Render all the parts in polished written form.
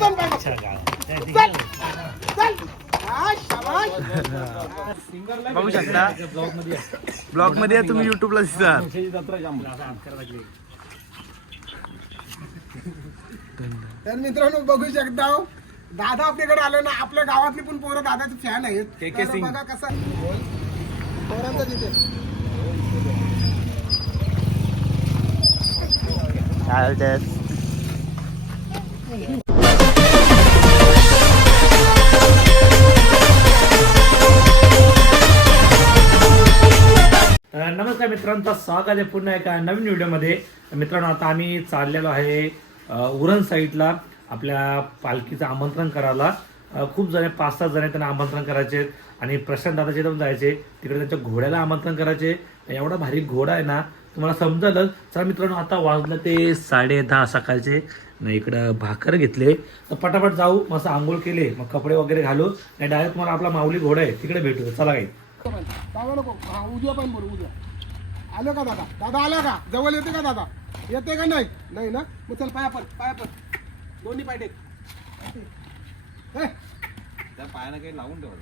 दोन पाय चल बघू शकता ब्लॉग मध्ये तुम्ही युट्यूबला दिसता. तर मित्रांनो बघू शकता दादा आपल्याकडे आले ना. आपल्या गावातली पण पोरं दादाचे फॅन आहेत. बघा कसं पोरांचं तिथे नमस्कार मित्रांचं स्वागत आहे पुन्हा एका नवीन व्हिडिओमध्ये. मित्रांनो आता आम्ही चाललेलो आहे उरण साईडला आपल्या पालखीचं आमंत्रण करायला. खूप जण 5-7 जण त्यांना आमंत्रण करायचे आणि प्रशांत दादाचे पण जायचे तिकडे. त्यांच्या घोड्याला आमंत्रण करायचे. एवढा भारी घोडा आहे ना तुम्हाला समजलंच. चला मित्रांनो आता वाजलं ते 10:30 सकाळचे. नाही इकडं भाकर घेतले तर पटापट जाऊ. मस्त आंघोळ केले मग कपडे वगैरे घालू नाही डायरेक्ट मला आपला माऊली घोडा आहे तिकडे भेटू. चला काही नको. हा उद्या पण बोलू. उद्या आलो का दादा? दादा आला का? जवळ येते का दादा? येते का नाही? नाही ना मग चल पाया पण दोन्ही पाय टेक. त्या पायानं काही लावून ठेवलं.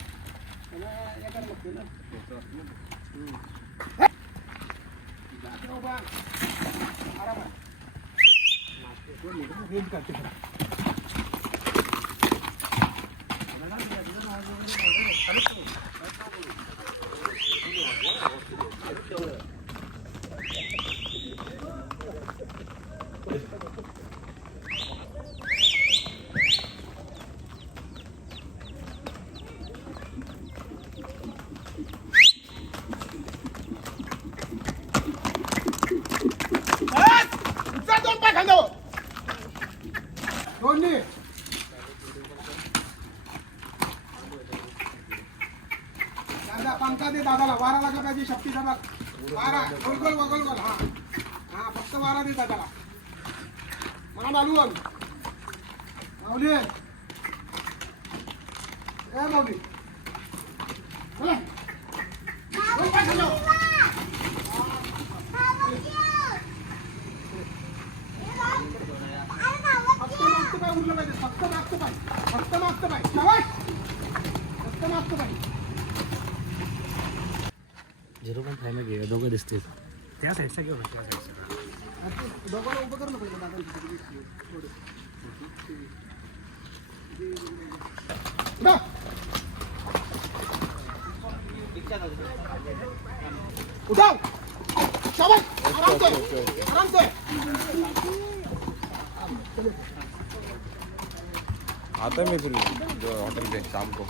दोन्ही दादा पंखा दे दादाला. वारा लागला पाहिजे शक्तीचा बघ. वारा गोल. हा फक्त वारा दे दादाला. मान हलवून माऊली माऊली फक्त मागचं पाय. झिरो पण खायला घे दोघं दिसते त्या साईडचा घेऊ. दोघांना उभं कर ना पहिलं दादा. उठाव शाबाश. आराम से आता मैं फिर होटल पे शाम को.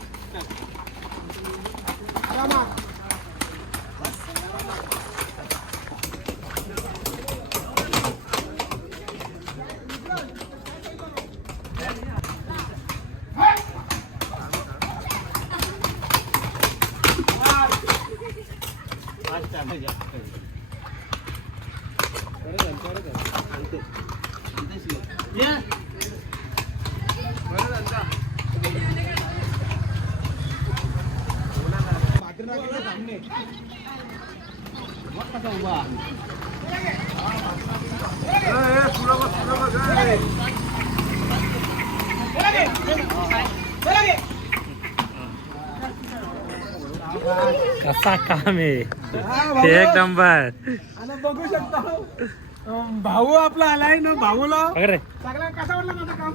कसा काम आहे एक नंबर. बघू शकता भाऊ आपला आलाय ना. भाऊला सगळ्या कसा वाटलं माझं काम.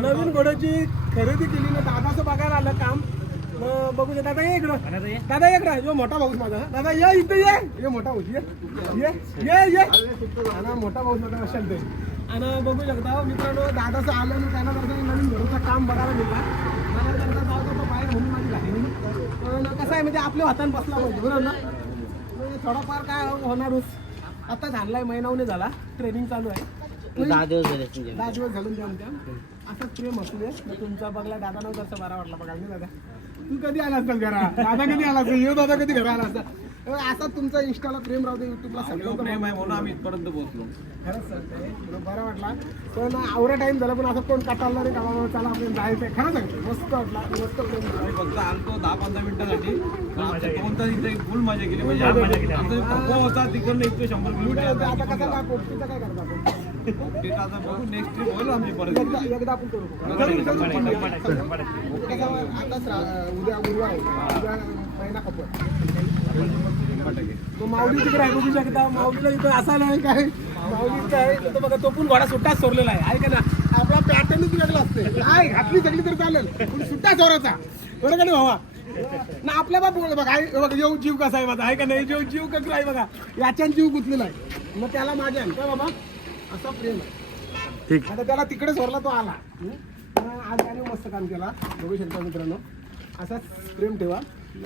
नवीन घोड्याची खरेदी केली ना दादाचं बघायला आलं काम. बघू शकता दादा ये इकडं. दादा इकडं जो मोठा भाऊस माझा. दादा या इथे ये मोठा भाऊस ये मोठा भाऊस माझा असेल ते. आणि बघू शकता मित्रांनो दादाचं आलं ना त्यांना नवीन घोड्याचं काम बघायला मिळतं. बाहेर म्हणून माझी झाली पण कसं आहे म्हणजे आपल्या हाताने बसला पाहिजे बरोबर ना. थोडाफार काय होणारच. आता झालाय महिनावने झाला. ट्रेनिंग चालू आहे. 10 दिवस घालून द्या असंच प्रेम असू दे. तुमचा बघला दादा नव्हता कसं बरा वाटला बघा. दादा तू कधी आला असताल घरा? दादा कधी आला असेल? यो दादा कधी घरा आला असता? असा तुमचा इंस्टाला प्रेम राहू दे. युट्यूबला सगळं प्रेम आहे म्हणून आम्ही इथपर्यंत पोहोचलो. खरंच सर बरं वाटला. पण आवडा टाइम झाला पण असं कोण कटाळला नाही कामावर. चला आपण जायचं. खरं सांगतो मस्त वाटला. मस्त फक्त आलतो 10-15 मिनिटासाठी. 2 तास इथे फुल मजा केली. म्हणजे होता तिकडनं इथं 100 किलोमीटर. आता कसं काय करतो आपण एकदा आपण करू. आता उद्या गुरुवार आहे, उद्या महिना कपड. तो माऊली तिकडे आहे, बघू शकता. माऊलीला इथं असा नाही काय, माऊली काय तो बघा, तो पण घोडा सुट्टाच सोडलेला आहे का ना. आपला पॅटर्नच वेगळा असते. काय घातली सगळी तरी चालेल, पण सुट्टा चोराचा, बरोबर का नाही भावा ना. आपल्या बाप बघा येऊ जीव कसा आहे माझा, आहे का नाही. जीव कसं आहे बघा, याच्यान जीव गुंतलेला आहे. मग त्याला माझ्या काय बाबा असा प्रेम आहे. ठीक. आता त्याला तिकडे सोडला, तो आला. आज त्याने मस्त काम केला, बघू शकता मित्रांनो. असाच प्रेम ठेवा,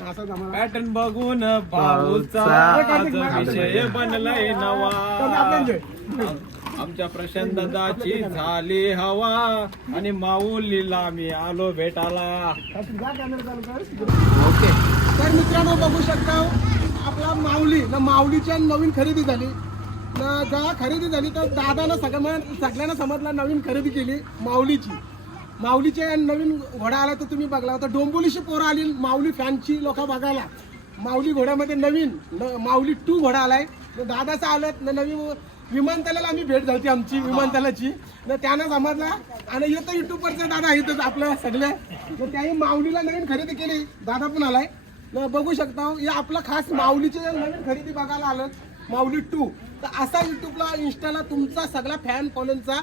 असाच आम्हाला पॅटर्न बघून भाऊचा विषय बनलाय नवा. आमच्या प्रशांत दादाची झाली हवा आणि माऊलीला मी आलो भेटाला. ओके. तर मित्रांनो बघू शकता आपला माऊली ना, माऊलीच्या नवीन खरेदी झाली ना. जेव्हा खरेदी झाली तर दादानं सगळ्यांना समजला नवीन खरेदी केली माऊलीची. माऊलीचे नवीन घोडा आला तर तुम्ही बघला होता. डोंबोलीची पोरं आली माऊली फॅनची लोक बघायला. माऊली घोड्यामध्ये नवीन माऊली 2 घोडा आलाय. दादाचं आलं नवीन विमानतळाला आम्ही भेट झाली आमची विमानतळाची. त्यानं समजला आणि येतो युट्यूबवरचं दादा इथंच आपलं सगळं. तर त्याही माऊलीला नवीन खरेदी केली. दादा पण आलाय बघू शकता. हे आपलं खास माऊलीचे नवीन खरेदी बघायला आलं माऊली 2. तर असा युट्यूबला इंस्टाला तुमचा सगळा फॅन फॉलोअरचा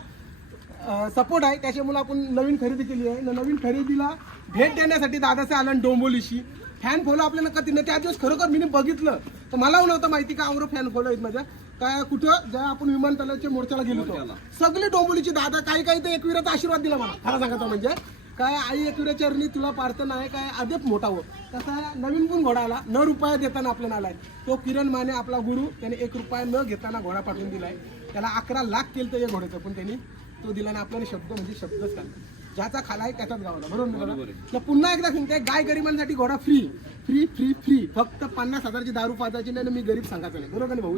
सपोर्ट आहे, त्याच्यामुळे आपण नवीन खरेदी केली आहे. नवीन खरेदीला भेट देण्यासाठी दादाचं आलं डोंबोलीशी. फॅन फॉलो आपल्याला कधी ना त्या दिवस खरोखर मी बघितलं तर मला नव्हतं माहिती का आवर फॅन फॉलो आहेत माझ्या. काय कुठं जेव्हा आपण विमानतळाच्या मोर्चाला गेलो होतो सगळे डोंबोलीचे दादा, काही तर एकविराचा आशीर्वाद दिला मला. खरं सांगायचं म्हणजे काय आई एकविरा चरणी तुला प्रार्थना आहे काय अदेप मोठा हो. तसा नवीन पण घोडा आला, न रुपया देताना आपल्याला आलाय. तो किरण माने आपला गुरु, त्याने 1 रुपया न घेताना घोडा पाठवून दिलाय. त्याला 11 लाख केलं तर या घोड्याचं, पण त्यांनी तो दिला ना आपल्याला शब्द म्हणजे शब्दच काढला. ज्याचा खाला आहे त्याचाच गावाला, बरोबर. पुन्हा एकदा सांगते गाय गरिबांसाठी घोडा फ्री फ्री फ्री फ्री. फक्त 50,000ची दारू पाजायची नाही, मी गरीब सांगायचं नाही, बरोबर नाही भाऊ.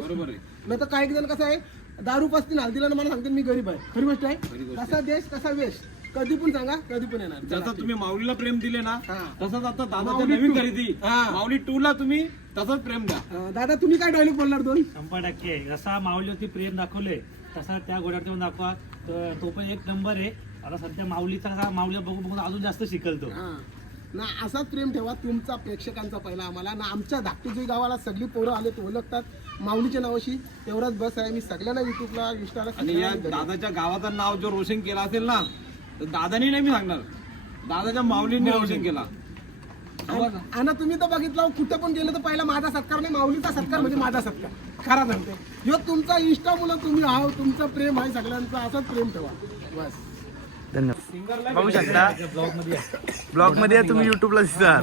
नाही तर काही जण कसं आहे दारू पाजतील हाल दिला ना मला सांगते मी गरीब आहे. खरी गोष्ट आहे. कसा देश कसा वेश, कधी पण सांगा कधी पण येणार. जसं तुम्ही माऊलीला प्रेम दिले ना तसंच आता दादाच्या नवीन खरेदी माऊली 2 ला तुम्ही तसंच प्रेम द्या. दादा तुम्ही काय डायलॉग बोलणार 2? 100%. जसा माऊलीवरती प्रेम दाखवले तसा त्या घोड्यावर दाखवा. तो पण 1 नंबर आहे. आता सध्या माऊलीचा माऊलीला बघून अजून जास्त शिकलतो ना. असाच प्रेम ठेवा तुमचा प्रेक्षकांचा पहिला आम्हाला ना. आमच्या धाकटीजी गावाला सगळी पोरं आले ते ओळखतात माऊलीच्या नावाशी. तेवढाच बस आहे. मी सगळ्यांना युट्यूबला इंस्टाला आणि या दादाच्या गावाचं नाव जो रोशन केला असेल ना तर दादानी नाही मी सांगणार, दादाच्या माऊलीने रोशन केला. आणि तुम्ही तर बघितलं कुठे पण गेलं तर पहिला माझा सत्कार नाही, माऊलीचा सत्कार म्हणजे माझा सत्कार. खरा सांगते ह्यो तुमचा इंस्टा मुलं तुम्ही आहो, तुमचं प्रेम आहे सगळ्यांचं. असंच प्रेम ठेवा बस. धन्यवाद. बघू शकता ब्लॉग मध्ये तुम्ही युट्यूबला दिसता.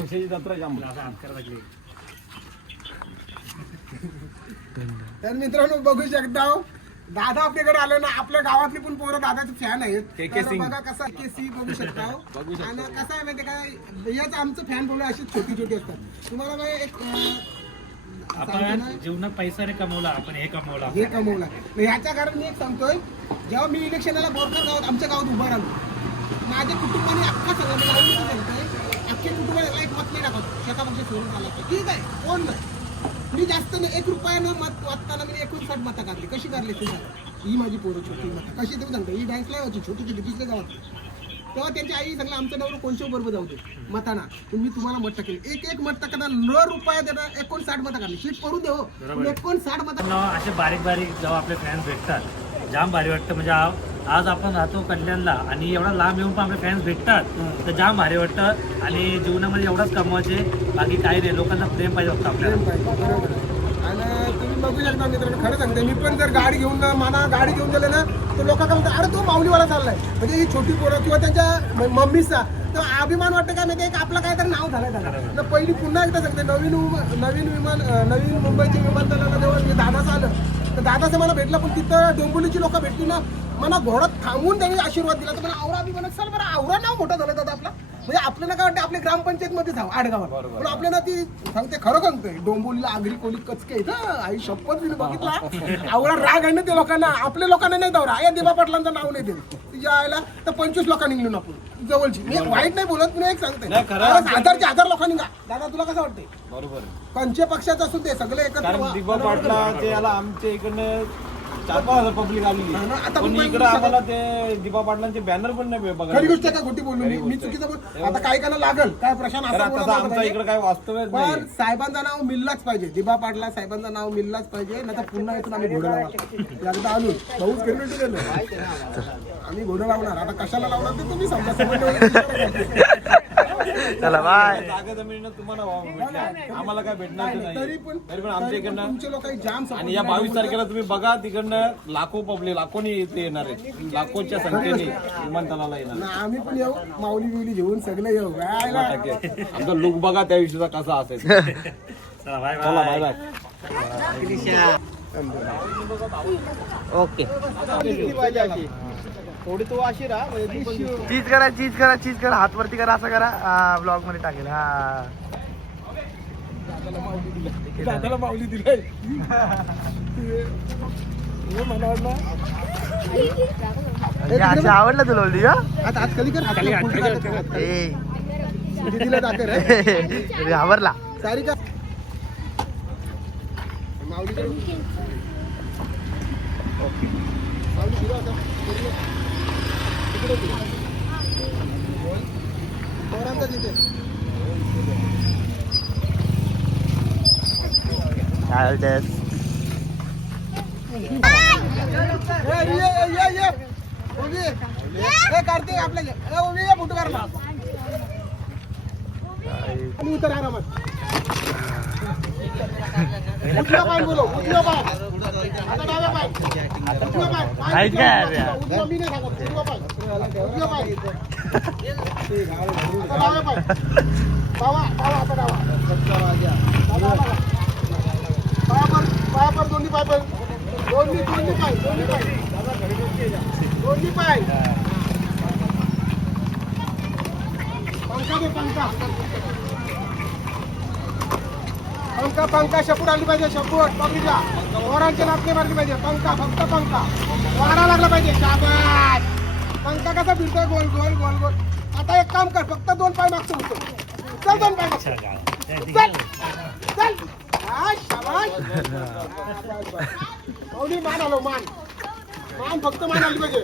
तर मित्रांनो बघू शकता दादा आपल्याकडे आले ना. आपल्या गावातली पण पोरं दादाचे फॅन आहेत. बघा कसा केसी बघू शकता. आणि कसं आहे माहिती काय, याच आमचं फॅन बोलू अशी छोटी छोटी असतात. तुम्हाला काय एक आपण जीवनात पैसा नाही कमवला, आपण हे कमवला. ह्याच्या कारण मी एक सांगतोय, जेव्हा मी इलेक्शनला बोरकर गावात आमच्या गावात उभा राहिलो, माझ्या कुटुंबाने अख्खा सगळं अख्खे कुटुंबाला एक मत नाही टाकत शेतापक्ष सोडून आला. ठीक आहे कोण नाही, मी जास्त नाही 1 रुपयानं मत वाचताना मी 59 मतं काढली. कशी काढली ते सांगा. ही माझी पोरं छोटी मतं कशी तुम्ही सांगता. ही बँकला होती छोटी छोटी दुसऱ्या गावात. तेव्हा त्यांची आई सांगला आमचं नवरं कोणच्या बरोबर जाऊ दे मताना, पण मी तुम्हाला मत टाकेल. 1 मत टाकता न रुपया देता 59 मतं काढली. शीट करून दे हो, 59 मतं. असे बारीक बारीक जेव्हा आपले फॅन्स भेटतात जाम भारी वाटतं. म्हणजे आज आपण राहतो कल्याणला आणि एवढा लांब येऊन पण आपले फॅन्स भेटतात तर जाम भारी वाटतं. आणि जीवनामध्ये एवढाच कमवायचे, बाकी काही नाही. लोकांना प्रेम पाहिजे होतं आपल्याला. बरोबर आहे. आणि तुम्ही बघू शकता मित्रांनो, खरं सांगते मी पण जर गाडी घेऊन मला गाडी घेऊन गेले ना तर लोक काय म्हणतात अरे तो माऊलीवाला चाललाय. म्हणजे ही छोटी पोरं किंवा त्यांच्या मम्मीचा तर अभिमान वाटतं काय माहिती आहे आपलं काय तर नाव झालंय त्याला. पहिली पुन्हा एकदा सांगते नवीन मुंबईच्या विमानतळाला जेव्हा दादाचं आलं तर दादाचं मला भेटलं, पण तिथं डोंबिवलीची लोक भेटली ना. मला घोडा थांबून त्यांनी आशीर्वाद दिला. तर मला आवरा अभिमानात सर बरं आवरा नाव मोठं झालं दादा आपला. म्हणजे आपल्याला काय वाटतं आपल्या ग्रामपंचायत जाऊ आडगावात, पण आपल्याला ती सांगते खरं सांगते डोंबिवलीला आगरी कोली कचके आई शपथ मी बघितला आवडा राग आहे ना ते लोकांना. आपल्या लोकांना नाही दौरा या देवा पाटलांचं नाव नाही देत तिच्या आयला तर 25 लोकांनी निघून आपण जवळची. मी वाईट नाही बोलत, मी एक सांगते 1000 लोकांनी निघा. दादा तुला कसं वाटतंय. बरोबर पंच पक्षाचं असू दे सगळे एकत्र दिबा पाटला याला आमच्या इकडनं 4,000 पब्लिक आलेली हा ना, आता पण पण इकडे आम्हाला ते दीपा पाटलांचे बॅनर पण नाही बघायला खरी गोष्ट आहे का खोटी बोललो मी चुकीचं बोल आता काय करायला लागल काय प्रशासन कारण असं तसं बोलायला आमचं पाहिजे. इकडे काय वास्तवच नाही पण साहेबांचं नाव मिळलाच पाहिजे दिबा पाटला साहेबांचं नाव मिळलाच पाहिजे नाही तर पुन्हा येथून आम्ही घोडं लावणार एकदा आलो भाऊच करून गेलो आम्ही घोडं लावणार आता कशाला लावणार ते तुम्ही समजा चला बाय. जागा जमिनीनं तुम्हाला भेटल्या आम्हाला काय भेटणार नाही तरी पण आमच्या इकडनं तुमचे लोक जाम आणि या 22 तारखेला तुम्ही बघा तिकडनं लाखो पब्लिक लाखोनी इथे येणार आहे लाखोच्या संख्येने विमानतळाला येणार ना आम्ही पण येऊ माऊली बिवली घेऊन सगळे येऊ राहायला. आमचा लुक बघा त्या विषयीचा कसा असेल चला बाय चला बाय बाय ओके थोडी तू अशी राहा चीज करा हात वरती करा असं करा ब्लॉग मध्ये टाकेल. हा दादाला माऊली दिलाय हे मला वाटलं अच्छा आवडलं तुला ओल्डी का आता आज कधी कर ए दिलं जाते रे आवडला सारी का माऊली माऊली फिरव आता. तिकडे फिरव. पोरांचा तिथे काय बोलतेस? ये उभी. ए कार्तिक आपल्या उभी ये फोटो काढला आणि उतर आरामात उजवा पाय बोलो उजवा पाय आता डाव्या पाय उजवा पाय काय काय उजवा मी नाही सांगत उजवा पाय उजवा पाय आता डाव्या पाय डावा आता डावा पाया पर दोन्ही पाय पण दोन्ही पाय पंखा दे पंखा शपूट आली पाहिजे शपूट पकडीला वरांचे लाटणे मारली पाहिजे पंखा फक्त पंखा वारा लागला पाहिजे शाबास पंखा कसा फिरतोय गोल गोल गोल गोल आता एक काम कर फक्त 2 पाय मागतो चल 2 पाय मागतो चल शाबास माऊली मान आलो मान फक्त मान आली पाहिजे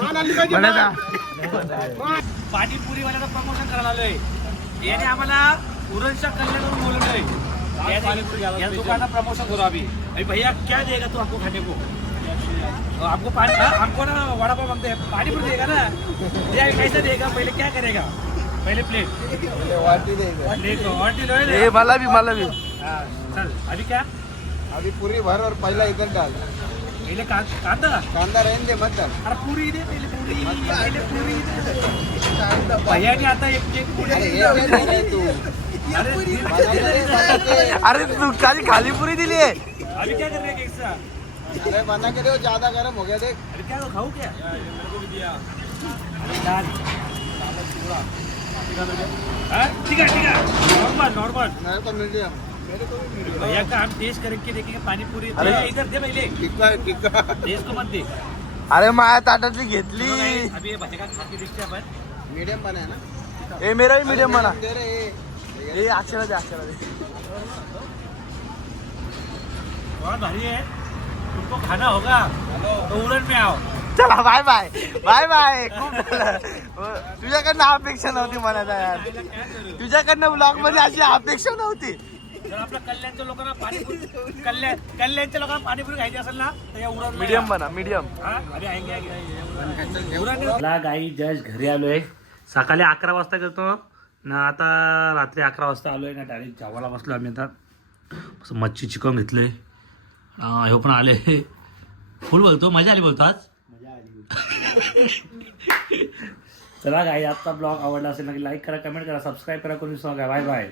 मान आली पाहिजे मान. पाणीपुरीवाल्याचं प्रमोशन करायला आलोय याने आम्हाला उरणच्या कल्याणावरून बोलवलंय या दुकाना प्रमोशन करू अभी अरे भैया क्या देगा तू हमको खाने को आपको पानी हमको ना वड़ा पाव मांगते हैं पानीपुरी देगा ना ये कैसे देगा पहले क्या करेगा पहले प्लेट वाटी लो ए मला भी हाँ, चल अभी क्या अभी पूरी भर और पहिला इधर डाल पहले कांदा कांदा रहने दे मत डाल अरे पूरी दे पहले पूरी दे भैया ने आता एक पूरी अरे तू खाली पुरी दिली आहे. अभी क्या कर रहे हैं केक सा अरे बना के दो ज्यादा गर्म हो गया देख अरे क्या खाऊ क्या ठीक है नॉर्मल मेरे को मीडियम भैया का हम टेस्ट करके देखेंगे पानीपुरी भैया इधर दे पहले टिक्का टेस्ट को मत दे अरे माझ्या ताटातली घेतली. अभी ये भैया का खा के देखते हैं अपन मीडियम बना है ना ए मेरा भी मीडियम बना. दे रे ए अक्षरा दे बहुत भारी है तुमको खाना होगा तो उड़न में आओ चला बाय बाय खूप झालं. तुझ्याकडनं अपेक्षा नव्हती मला यार तुझ्याकडनं ब्लॉग मध्ये अशी अपेक्षा नव्हती. जर आपल्या कल्याणच्या लोकांना पाणीपुरी कल्याणच्या लोकांना पाणीपुरी खायची असेल ना तर या उरण मीडियम बना मीडियम. मला गाई जस्ट घरी आलोय सकाळी 11 वाजता गेलतो ना आता रात्री 11 वाजता आलोय ना डायरेक्ट जेवायला बसलो आम्ही आता मच्छी चिकन घेतलंय हे पण आले फुल बोलतो मजा आली बोलतो आज चला गाई आजचा ब्लॉग आवडला असेल नक्की लाईक करा कमेंट करा सबस्क्राईब करा कोणी सांगा बाय बाय.